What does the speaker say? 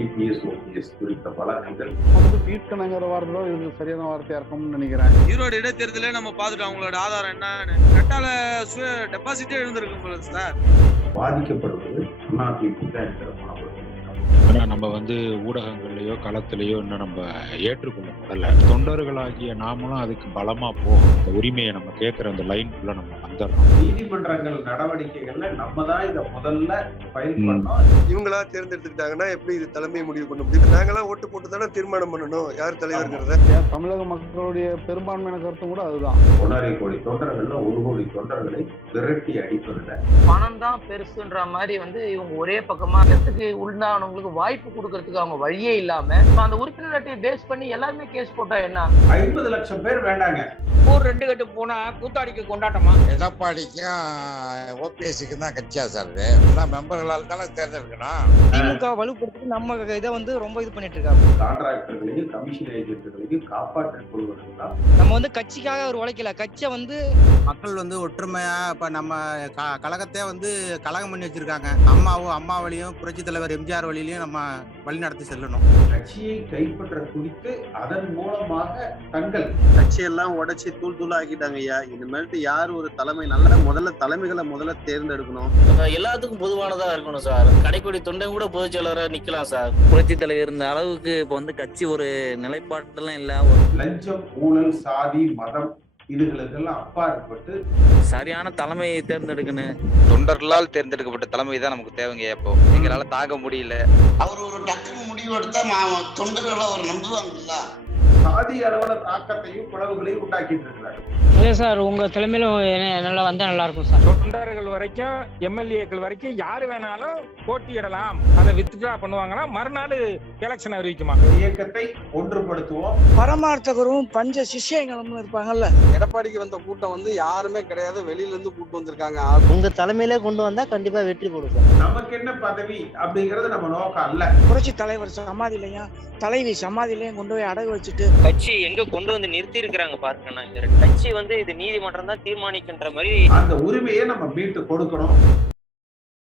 EPS, OPS குறித்த பலன்கள் தீர்க்கணுங்கிற வார்த்தை தான் இதுக்கு சரியான வார்த்தையா இருக்கும்னு நினைக்கிறேன். ஈரோடு இடைத்தேர்தலே நம்ம பார்த்துட்டோம். அவங்களோட ஆதாரம் என்னன்னு கட்டால டெபாசிட்டே எழுந்திருக்கும் போல சார். பாதிக்கப்படுவது அதிமுக என்கிற மனோபலம். ஆனா நம்ம ஊடகங்கள்லயோ களத்திலேயோ இன்னும் நம்ம ஏற்றுக்கொள்ள முடியல. தொண்டர்களாகிய நாமளும் அதுக்கு பலமா போகும். அந்த உரிமையை நம்ம கேட்கிற அந்த லைனுக்குள்ள நம்ம வந்துடுறோம். நீதிமன்றங்கள் நடவடிக்கைகள்ல நம்ம தான் இதை முதல்ல ஃபைல் பண்ணோம். இவங்களா தேர்ந்தெடுத்துக்கிட்டாங்கன்னா எப்படி இது தலைமையை முடிவு பண்ண முடியும்? நாங்களாம் ஓட்டு போட்டு தானே தீர்மானம் பண்ணணும் யார் தலைவர்ங்கிறத. தமிழக மக்களுடைய பெரும்பான்மையான கருத்தும் கூட அதுதான். 1.5 கோடி தொண்டர்கள்ல 1 கோடி தொண்டர்களை விரட்டி அடிப்பதில்லை. பணம் தான் பெருசுன்ற மாதிரி இவங்க ஒரே பக்கமா உண்டானவங்களுக்கு வாய்ப்பு கொடுக்கறதுக்கு அவங்க வழியே இல்லாம அந்த உறுப்பினர் அட்டையை பேஸ் பண்ணி எல்லாருமே கேஸ் போட்டா என்ன? 50 லட்சம் பேர் வேண்டாங்க. ஊர் 2 கட்டு போனா கூத்தாடிக்கு கொண்டாட்டமா? எடப்பாடிக்கும் ஓபிஎஸ்க்கு தான் கட்சியா சார் மெம்பர்களால் தானே தேர்ந்தெடுக்கணும். திமுக வலுப்படுத்தி நம்ம இதை ரொம்ப இது பண்ணிட்டு இருக்காங்க. கான்ட்ராக்டர்களையும் கமிஷன் ஏஜென்ட்களையும் காப்பாற்றிக் கொள்வதற்கு தான் நம்ம கட்சிக்காக ஒரு உழைக்கல. கட்சியை மக்கள் ஒற்றுமையா இப்ப நம்ம கழகத்தை கழகம் பண்ணி வச்சிருக்காங்க. அம்மா வழியும் புரட்சி தலைவர் எம்ஜிஆர் வழியிலையும் நம்ம வழி நடத்தி செல்லணும். கட்சியை கைப்பற்ற குறித்து அதன் மூலமாக தங்கள் கட்சியெல்லாம் உடைச்சி தூள் தூள் ஆக்கிட்டாங்க ஐயா. இனிமேல்ட்டு யார் ஒரு தலைமை நல்ல முதல்ல தலைமைகளை முதல்ல தேர்ந்தெடுக்கணும். எல்லாத்துக்கும் பொதுவானதா இருக்கணும் சார். கடைக்கோடி தொண்டை கூட பொதுச் செயலராக நிக்கலாம் சார். புரட்சி தலைவர் இருந்த அளவுக்கு இப்ப கட்சி ஒரு நிலைப்பாட்டெல்லாம் இல்ல. லஞ்சம், ஊழல், சாதி, மதம் இதுகளுக்கெல்லாம் அப்பாற்பட்டு சரியான தலைமையை தேர்ந்தெடுக்கணும். தொண்டர்களால் தேர்ந்தெடுக்கப்பட்ட தலைமை தான் நமக்கு தேவைங்க. இப்போ எங்களால தாங்க முடியல. அவர் ஒரு டக்குனு முடிவு எடுத்தா தொண்டர்களை அவர் நம்புவாங்கல்ல. சாதி அளவுல தாக்கத்தையும் பிளவுகளையும் உண்டாக்கிட்டு இருக்கிறாங்க. சார் உங்க தலைமையில நல்லா வந்தா நல்லா இருக்கும் சார். தொண்டர்கள் வரைக்கும் எம்எல்ஏக்கள் வரைக்கும் யாரு வேணாலும் போட்டியிடலாம். அதை வித்ட்ரா பண்ணுவாங்கன்னா மறுநாள் எலெக்ஷன் அறிவிக்குமா? இயக்கத்தை ஒன்றுபடுத்துவோம். பரமார்த்தகரும் பஞ்ச சிஷ்யங்களும் இருப்பாங்கல்ல. எடப்பாடிக்கு வந்த கூட்டம் யாருமே கிடையாது, வெளியில இருந்து கூட்டு வந்திருக்காங்க. உங்க தலைமையில கொண்டு வந்தா கண்டிப்பா வெற்றி கொடுக்கும். நமக்கு என்ன பதவி அப்படிங்கறது நம்ம நோக்கம் அல்ல. புரட்சி தலைவர் சமாதிலையும் தலைவி சமாதிலையும் கொண்டு போய் அடகு வச்சுட்டு கட்சி எங்க கொண்டு நிறுத்தி இருக்கிறாங்க பாருங்க. கட்சி இது நீதிமன்றம் தான் தீர்மானிக்கின்ற மாதிரி அந்த உரிமையை நம்ம மீட்டு கொடுக்கணும்.